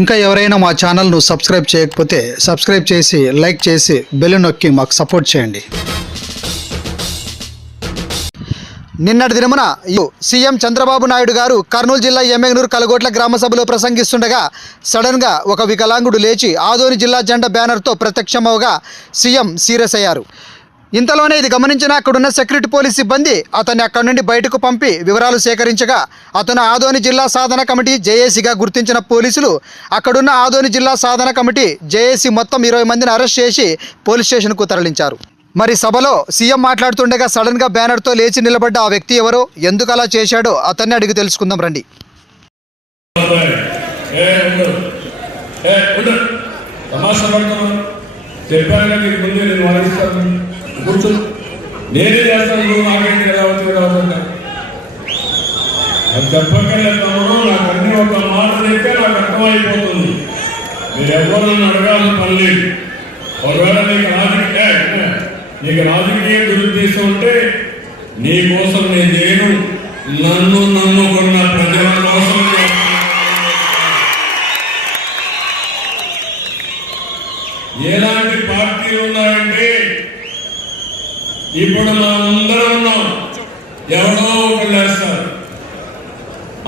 ఇంకా ఎవరైనా మా ఛానల్ను సబ్స్క్రైబ్ చేయకపోతే సబ్స్క్రైబ్ చేసి లైక్ చేసి బెల్ నొక్కి మాకు సపోర్ట్ చేయండి. నిన్నటి దినమున యు సీఎం చంద్రబాబు నాయుడు గారు కర్నూలు జిల్లా ఎమ్మెగనూరు కలగోట్ల గ్రామ సభలో ప్రసంగిస్తుండగా సడన్గా ఒక వికలాంగుడు లేచి ఆదోని జిల్లా జెండా బ్యానర్తో ప్రత్యక్షమవగా సీఎం సీరియస్ అయ్యారు. ఇంతలోనే ఇది గమనించిన అక్కడున్న సెక్యూరిటీ పోలీస్ సిబ్బంది అతన్ని అక్కడి నుండి బయటకు పంపి వివరాలు సేకరించగా అతను ఆదోని జిల్లా సాధన కమిటీ జేఏసీగా గుర్తించిన పోలీసులు అక్కడున్న ఆదోని జిల్లా సాధన కమిటీ జేఏసీ మొత్తం ఇరవై మందిని అరెస్ట్ చేసి పోలీస్ స్టేషన్కు తరలించారు. మరి సభలో సీఎం మాట్లాడుతుండగా సడన్గా బ్యానర్తో లేచి నిలబడ్డ ఆ వ్యక్తి ఎవరో ఎందుకు అలా చేశాడో అతన్ని అడిగి తెలుసుకుందాం రండి. చెప్పాను కదా నీకు ముందే నేను కూర్చొని నేనే చేస్తాను నువ్వు నాకేంటి కదా అవుతుంది కదా అది చెప్పకలే తమ్ముడు నాకు అన్ని ఒక మాట చెప్తే నాకు అర్థమైపోతుంది. మీరు ఎవరు నన్ను అడగాలని పని లేదు. ఒకవేళ నీకు రాజకీయ నీకు రాజకీయ దురుద్దేశం ఉంటే నీ కోసం నేను నేను నన్ను నమ్ముకున్న ప్రజల కోసం ఎలాంటి పార్టీలు ఉన్నాయంటే ఇప్పుడు మనం అందరం ఉన్నాం. ఎవరో ఒకళ్ళు వేస్తారు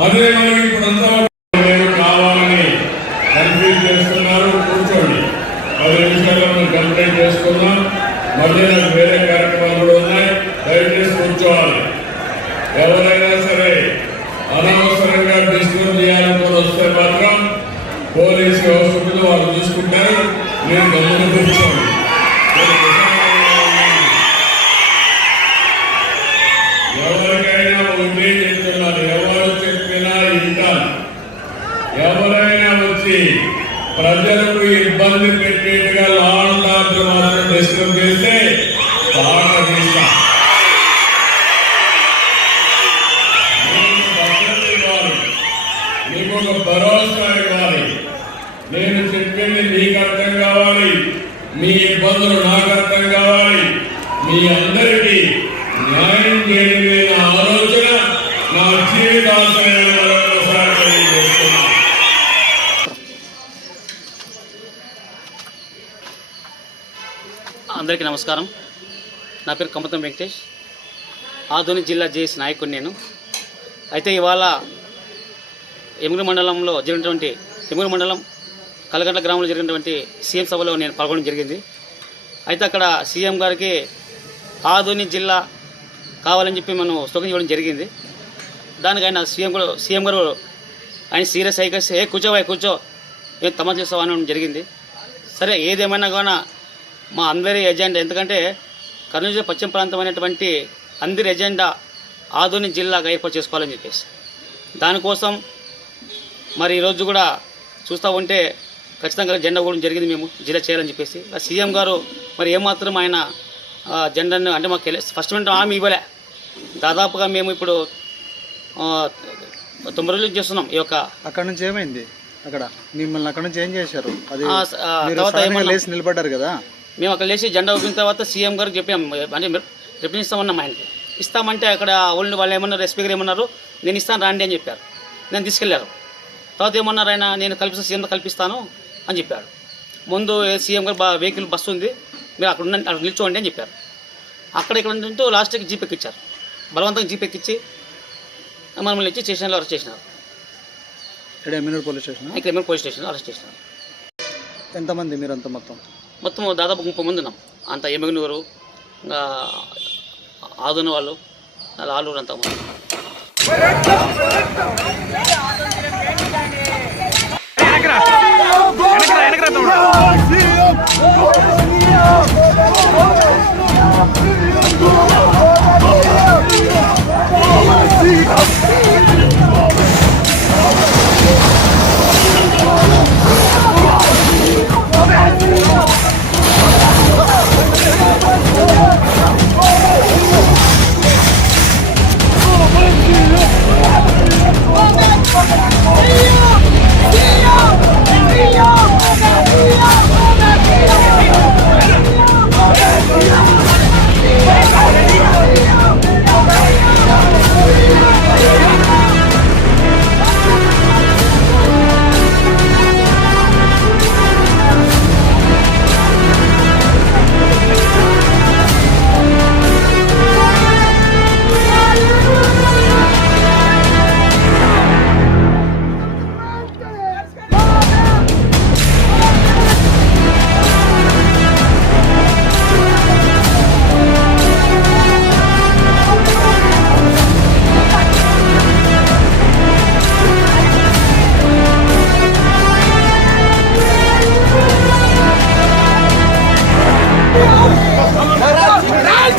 అదే మనకి ఇప్పుడు అంతా కావాలని కంప్లీట్ చేస్తున్నారు. కూర్చోండి. పది నిమిషాల్లో మనం కంప్లీట్ చేసుకుందాం. మళ్ళీ నాకు వేరే కార్యక్రమాలు కూడా ఉన్నాయి. దయచేసి కూర్చోవాలి. ఎవరైనా సరే అనవసరంగా డిస్టర్బ్ చేయాలని వస్తే మాత్రం పోలీసు వ్యవస్థలు వాళ్ళు చూసుకుంటారు. నేను గమని కూర్చోండి ఎవరికైనా ఒకటే చెప్తున్నాను ఎవరు చెప్పినా వింటాను ఎవరైనా వచ్చి ప్రజలకు ఇబ్బంది పెట్టేట్టుగా లాండ్ ఆర్డర్ మాత్రం డిస్టర్బ్ చేస్తే తాట మీకు ఒక భరోసా ఇవ్వాలి. నేను చెప్పింది మీకు అర్థం కావాలి. మీ ఇబ్బందులు నాకు అర్థం కావాలి. మీ అందరికీ న్యాయం చేయడమే నా ఆలోచన నా జీవితాశయాన్ని అందరికీ నమస్కారం. నా పేరు కమతం వెంకటేష్. ఆధునిక జిల్లా జేఎస్ నాయకుడు నేను. అయితే ఇవాళ ఎముగురు మండలంలో జరిగినటువంటి ఎముగురు మండలం కలగట్ల గ్రామంలో జరిగినటువంటి సీఎం సభలో నేను పాల్గొనడం జరిగింది. అయితే అక్కడ సీఎం గారికి ఆధునిక జిల్లా కావాలని చెప్పి మనం స్లోగన్ ఇవ్వడం జరిగింది. దానికి ఆయన సీఎం కూడా సీఎం గారు ఆయన సీరియస్ అయ్యి ఏ కూర్చోవా కూర్చో ఏం తమ చేస్తావా అనడం జరిగింది. సరే ఏదేమైనా కూడా మా అందరి ఎజెండా. ఎందుకంటే కర్నూలు పశ్చిమ ప్రాంతం అనేటువంటి అందరి ఎజెండా ఆధునిక జిల్లాగా ఏర్పాటు చేసుకోవాలని చెప్పేసి. దానికోసం మరి ఈరోజు కూడా చూస్తూ ఉంటే ఖచ్చితంగా జెండా కూడా జరిగింది మేము జిల్లా చేయాలని చెప్పేసి. సీఎం గారు మరి ఏమాత్రం ఆయన జెండాను అంటే మాకు ఫస్ట్ మినిట్ హామీ ఇవ్వలే. దాదాపుగా మేము ఇప్పుడు తొంభై రోజులు చేస్తున్నాం ఈ యొక్క అక్కడ నుంచి ఏమైంది? అక్కడ మిమ్మల్ని అక్కడ నుంచి ఏం చేశారు? అది తర్వాత నిలబడ్డారు కదా? మేము అక్కడ లేచి జెండా ఊపిన తర్వాత సీఎం గారికి చెప్పాం అంటే రిప్రజెంట్ ఇస్తామన్నాం ఆయనకి. ఇస్తామంటే అక్కడ వాళ్ళు వాళ్ళు ఏమన్నారు ఎస్పీ గారు ఏమన్నారు నేను ఇస్తాను రాండి అని చెప్పారు. నేను తీసుకెళ్ళారు. తర్వాత ఏమన్నారు ఆయన నేను కల్పిస్తాను సీఎం కల్పిస్తాను అని చెప్పాడు ముందు సీఎం గారు వెహికల్ బస్సు ఉంది మీరు అక్కడ ఉండండి అక్కడ నిల్చోండి అని చెప్పారు. అక్కడ ఇక్కడ ఉంటూ లాస్ట్కి జీప్ ఎక్కిచ్చారు. బలవంతంగా జీప్ ఎక్కించి మమ్మల్ని ఇచ్చి స్టేషన్లో అరెస్ట్ చేసినారు. ఇక్కడ ఎమ్మెల్యే పోలీస్ స్టేషన్? ఇక్కడ మేము పోలీస్ స్టేషన్లో అరెస్ట్ చేసినారు. ఎంతమంది మీరంతా మొత్తం? మొత్తం దాదాపు ముప్పై మంది ఉన్నాం. అంత ఎమగినూరు ఇంకా ఆదున వాళ్ళు ఆలూరు అంతా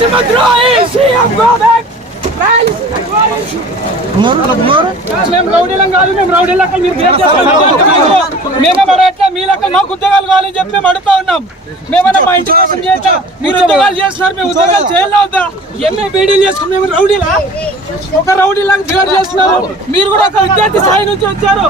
దేశమ ద్రోహి సీఎం మేము రౌడీలం మేము రౌడీ లెక్క మీరు మేమే మీ లెక్క మాకు ఉద్యోగాలు కావాలని చెప్పి మేము అడుగుతా ఉన్నాం. మేమైనా మా ఇంటి కోసం చేయట్లా మీరు ఉద్యోగాలు చేస్తున్నారు మేము ఉద్యోగాలు చేయాలా వద్దా ఎన్ని బీడీలు చేసుకుని మేము రౌడీలా? ఒక రౌడీ లాగా చేస్తున్నారు. మీరు కూడా ఒక విద్యార్థి స్థాయి నుంచి వచ్చారు.